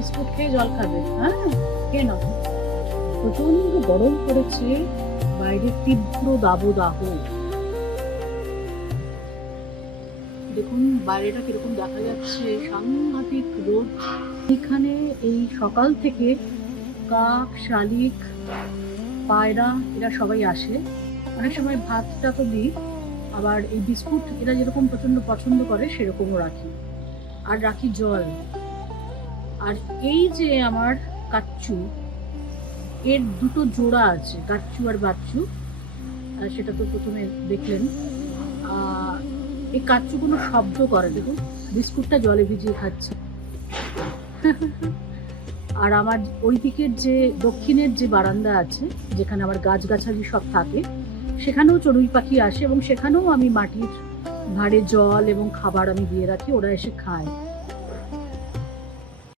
Biscuit খেয়ে জল খাবে। হ্যাঁ, খেয়ে নাও। প্রচন্ড গরম পড়েছে, বাইরে তীব্র দাবদাহ। দেখুন বাইরেটা কিরকম দেখা যাচ্ছে, সাংঘাতিক রোদ। এখানে এই সকাল থেকে কাক, শালিক, পায়রা এরা সবাই আসে। অনেক সময় ভাতটা তো দিই, আবার এই বিস্কুট এরা যেরকম প্রচন্ড পছন্দ করে সেরকমও রাখি। আর রাখি জল। আর এই যে আমার কাচ্চু, এর দুটো জোড়া আছে, কাচ্চু আর বাচ্চু। সেটা তো প্রথমে দেখলেন। এই কাচ্চু কোনো শব্দ করে, দেখুন বিস্কুটটা জলে ভিজিয়ে খাচ্ছে। আর আমার ওই দিকের যে দক্ষিণের যে বারান্দা আছে, যেখানে আমার গাছগাছালি সব থাকে, সেখানেও চড়ুই পাখি আসে এবং সেখানেও আমি মাটির ভাঁড়ে জল এবং খাবার আমি দিয়ে রাখি, ওরা এসে খায়।